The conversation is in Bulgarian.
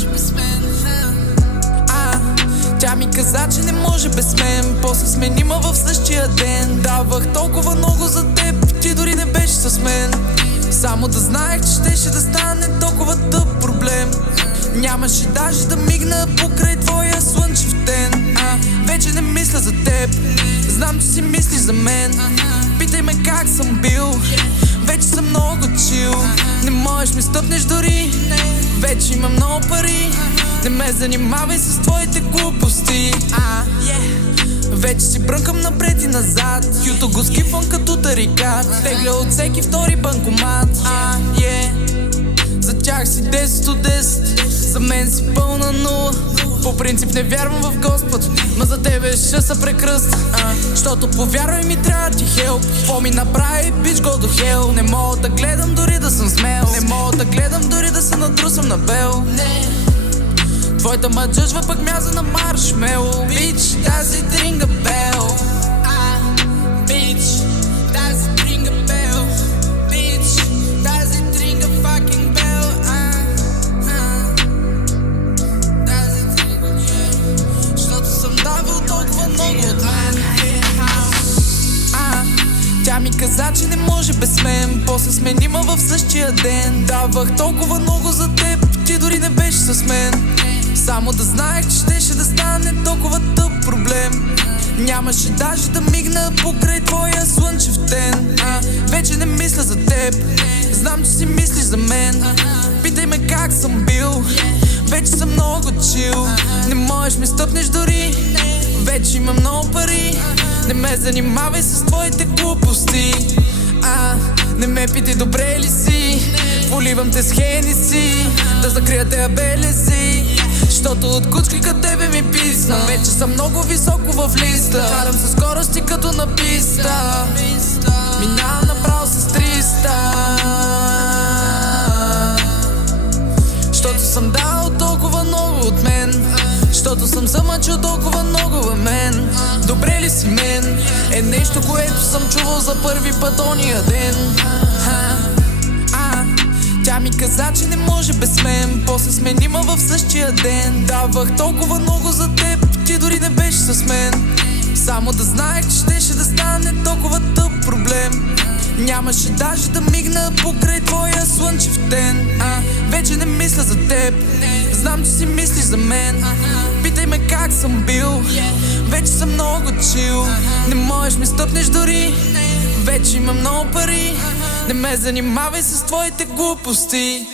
може без мен. Тя ми каза, че не може без мен. После сменима в същия ден. Давах толкова много за теб, ти дори не беше с мен. Само да знаех, че щеше да стане толкова тъп проблем. Нямаше даже да мигна покрай твоя слънчев ден. Вече не мисля за теб, знам, че си мислиш за мен. Питай ме как съм бил, вече съм много чил. Не можеш ми стъпнеш дори, вече имам много пари. Не ме занимавай с твоите глупости. Вече си брънкам напред и назад. Юто го скипвам като тарикат. Тегля от всеки втори банкомат. За тях си 10 от 10, за мен си пълна нула. По принцип не вярвам в Господ, ма за тебе ще се прекръст. Щото повярвай ми трябва ти хелп. Какво ми направи, бич go до хел. Не мога да гледам дори да съм смел. Не мога да гледам дори да се натрусам на бел. Твоята маджъжва пък мяза на маршмело. Бич, does it ring a bell? Бич, does it ring a bell? Бич, does it ring a fucking bell? Does it ring a bell? Защото съм давал толкова много от мен. Тя ми каза, че не може без мен. После сменима в същия ден. Давах толкова много за теб, ти дори не беше с мен. Само да знаех, че щеше да стане толкова тъп проблем. Нямаше даже да мигна покрай твоя слънчев ден. Вече не мисля за теб, знам, че си мислиш за мен. Питай ме как съм бил, вече съм много чил. Не можеш ми стъпнеш дори, вече имам много пари. Не ме занимавай с твоите глупости. Не ме питай добре ли си, поливам те с Хенеси, да закрия тея белези. Щото от кучки към тебе ми писна. Вече съм много високо в листа. Карам със скорости като на писта. Минавам направо с 300. Щото съм дал толкова много от мен. Щото съм замъчил толкова много в мен. Добре ли си мен? Е нещо, което съм чувал за първи път ония ден. Тя ми каза, че не може без мен. После сменима в същия ден. Давах толкова много за теб, ти дори не беше с мен. Само да знаех, че щеше да стане толкова тъп проблем. Нямаше даже да мигна покрай твоя слънчев ден. Вече не мисля за теб, знам, че си мислиш за мен. Питай ме как съм бил, вече съм много чил. Не можеш ми стъпнеш дори, вече имам много пари. Не ме занимавай с твоите глупости.